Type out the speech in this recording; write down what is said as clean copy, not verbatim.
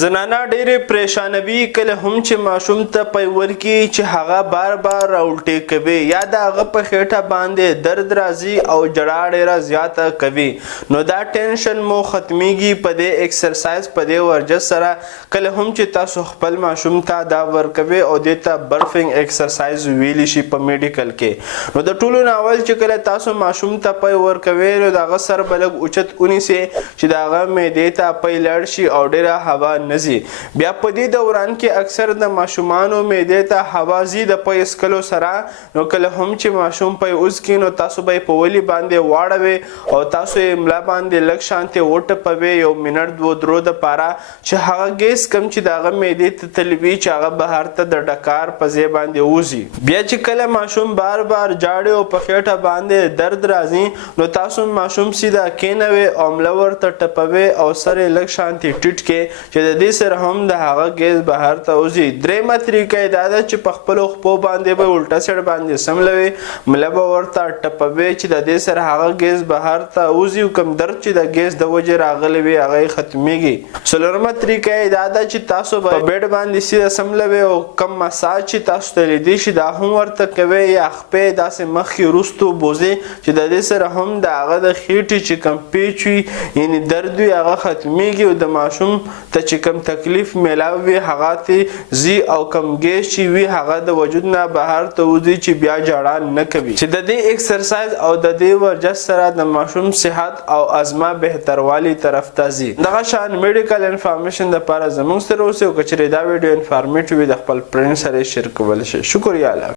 زنانه ډېرې پریشانوي کله هم چې ماشوم ته پی ورکي چې هغه بار بار راولټې کوي یا د هغه په خېټه باندې درد راځي او جړا ډېره زیاته کوي نو دا ټینشن مو ختمیږي په دې ایکسرسایز په دې ورزش سره کله هم چې تاسو خپل ماشوم ته دا ورکوي او دې ته برپنګ ایکسرسایز ویلی شي په میډیکل کې نو د ټولو نه اول چې کله تاسو ماشوم ته پی ورکوي نو د هغه سر به لږ اوچت ونیسئ چې د هغه معدې ته پی لاړ شي او ډېره هوا نزي بیا په دې دوران کې اکثر د ماشومانو معدې ته هوا ځي د پی اسکلو سره نو کله هم چې ماشوم پی وڅکي نو تاسو به یې په ولي باندې واړوئ او تاسو یې ملا باندې لږ شانتې وټپوئ یو منټ دوه درو دپاره چې هغه ګیس کم چې د هغه معدې ته تللي وي چې هغه بهر ته د ډکار په ځای باندې وځي بیا چې کله ماشوم بار بار جاړي او په خېټه باندې درد راځي نو تاسو ماشوم سیده کینوئ او ملا ورته ټپوئ او سر یې لږ شانتې ټیټ کړئ چې د دې سره هم د هغه ګیس بهر ته وځي درېیمه طریقه یې دا ده چې په خپلو خپو باندې به الټه سیډ باندې سملوئ مله به ورته ټپوئ چې د دې سره هغه ګیس بهر ته وځي او کوم درد چې د ګیس د وجې راغلی وي هغه یې ختمیږي څلورمه طریقه یې دا ده چې تاسو په بیډ باندې سیده سملوئ او کم مساج چې تاسو ته لیدی شي دا هم ورته کوئ یا خپې داسې مخکې وروستو بوزئ چې د دې سره هم د هغه د خېټې چې کوم پیچ وي یعنې درد وي هغه ختمیږي او د ماشوم ته چې کوم تکلیف میلاو وي هغه ته ځي او کم ګیس چې وي هغه د وجود نه بهر ته وځي چې بیا جړا نه کوي چې د دې ایکسرسایز او د دې ورزش سره د ماشوم صحت او ازما بهتروالي طرف ته ځي دغه شان میډیکل انفارمیشن دپاره زموږ سره اوسئ او که چیرې دا ویډیو انفارمیټیو وي د خپل فرینډ سره یې شیر کولی شئ شکریه